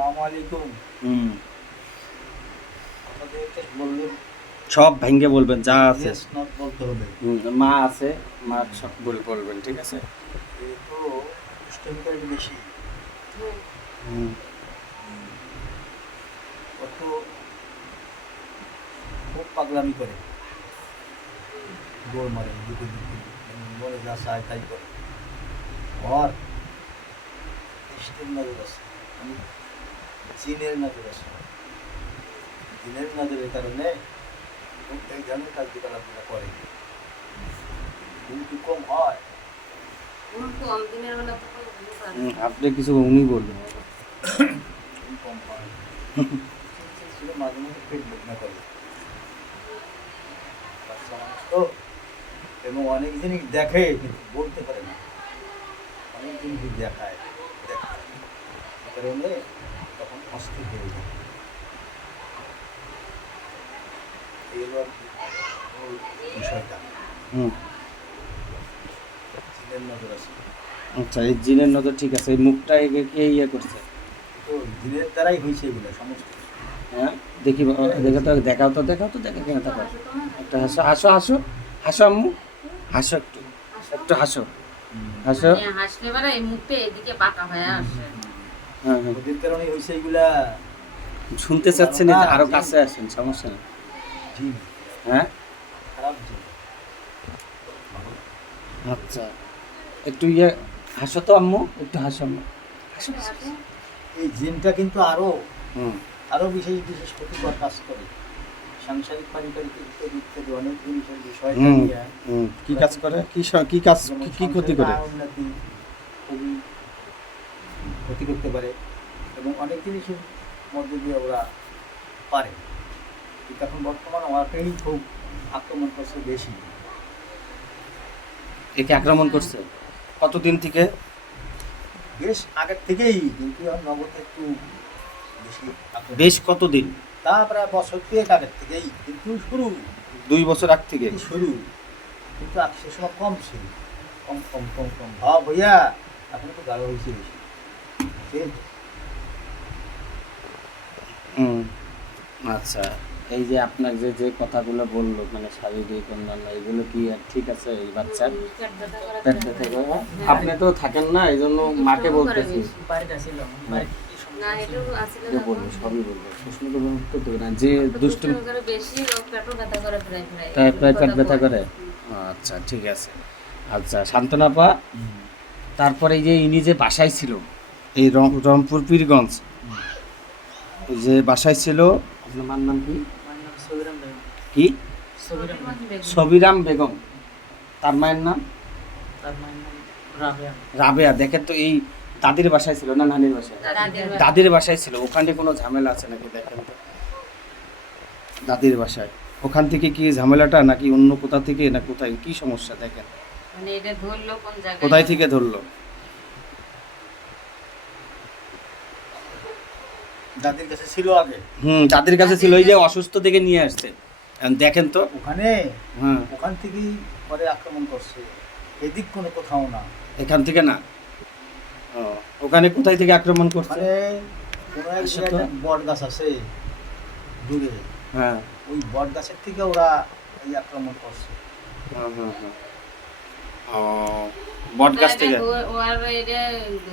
আলাইকুম। হুম। সব ভেঙে বলবেন যা আছে। বলতে হবে। মা আছে মা সব বলে বলবেন ঠিক আছে? বেশি। হুম, কত খুব পাগলামি করে। গোল মারে দুটো যা চায় তাই করে। আমি চীনের নজর চীনের নজরের কারণে এই ধরনের কার্যকলাপগুলো করে। কিন্তু কম হয়। আপনি কিছু উনি বলবেন। কম হয়। মাঝে মাঝে পেট বেদনা করে। বাচ্চা মানুষ তো এবং অনেক জিনিস দেখে কিন্তু বলতে পারে না। অনেক জিনিস দেখায়। দেখায়। এই কারণে তখন অস্থির হয়ে যায়। বিষয়টা। নজর আছে। আচ্ছা এই জিনের নজর ঠিক আছে এই মুখটা একে কে ইয়ে করছে। তো দিনের দ্বারাই হয়েছে এগুলো সমস্ত। হ্যাঁ দেখি দেখো তো দেখাও তো দেখাও তো দেখা কেন থাকো একটা হাসো হাসো হাসো হাসো আম্মু হাসো একটু একটু হাসো। হাসো। মানে হাসলে এবারে এই মুখটা এদিকে বাঁকা হয়ে আসে। হ্যাঁ হ্যাঁ ওদের কারণে হয়েছে এগুলা শুনতে চাচ্ছেন আরও কাছে আসেন সমস্যা নেই। হ্যাঁ? খারাপ আচ্ছা একটু ইয়ে হাসো তো আম্মু একটু হাসো আম্মু। এই জিনটা কিন্তু আরও হুম। আরও বিশেষ বিশেষ ক্ষতিকর কাজ করে। সাংসারিক পারিবারিক ইত্যাদি ইত্যাদি অনেক জিনিসের বিষয় কি কাজ করে? কি কি কাজ কি- কি ক্ষতি করে? খুবই ক্ষতি করতে পারে এবং অনেক জিনিসের মধ্যে দিয়ে ওরা পারে। কিন্তু এখন বর্তমান ওরাকেই খুব আক্রমণ করছে বেশি। একে আক্রমণ করছে? কতদিন থেকে? বেশ আগের থেকেই কিন্তু নগদে একটু বেশি। বেশ কতদিন? তা প্রায় বছর দুয়েক আগের থেকেই কিন্তু শুরু। দুই বছর আগ থেকে? শুরু। কিন্তু সে সময় কম ছিল। কম কম কম কম। ভাব হইয়া এখন তো গাঢ় হয়েছে বেশি। হুম। আচ্ছা এই যে আপনার যে যে কথাগুলো বলল মানে শারীরিক অন্যান্য এগুলো কি আর ঠিক আছে এই বাচ্চার? পেট ব্যথা করে? আপনি তো থাকেন না এই জন্য মাকে বলতেছি। সবই বলব। প্রশ্ন উত্তর না। যে দুষ্টু প্রায় প্রায়। পেট ব্যথা করে? আচ্ছা ঠিক আছে। আচ্ছা শান্তনাপা তারপরে যে ইনি যে বাসায় ছিল এই রং- রংপুর পীরগঞ্জ। যে বাসায় ছিল আপনার নাম কি? সবিরাম বেগম। কি? সবিরাম বেগম। তার মায়ের নাম? তার মায়ের নাম রাবেয়া। রাবেয়া। দেখেন তো এই দাদির বাসায় ছিল না নানির বাসায়। দাদির বাসায় ছিল। ওখানে কোনো ঝামেলা আছে নাকি দেখেন তো? দাদির বাসায়। ওখান থেকে কি ঝামেলাটা নাকি অন্য কোথা থেকে না কোথায়? কি সমস্যা দেখেন? মানে এটা ধরলো কোন জায়গায়? কোথায় থেকে ধরলো? দাদির কাছে ছিল আগে। হুম যাদের কাছে ছিল এই যে অসুস্থ থেকে নিয়ে আসছে। দেখেন তো। ওখানে হ্যাঁ ওখান থেকেই পরে আক্রমণ করছে। এদিক কোনো কোথাও না। এখান থেকে না? ওখানে কোথায় থেকে আক্রমণ করছে? মানে আচ্ছা বট গাছ আছে দূরে। হ্যাঁ। ওই বট গাছের থেকে ওরা এই আক্রমণ করছে। হ্যাঁ হ্যাঁ হ্যাঁ ও বট গাছ থেকে? আর এটা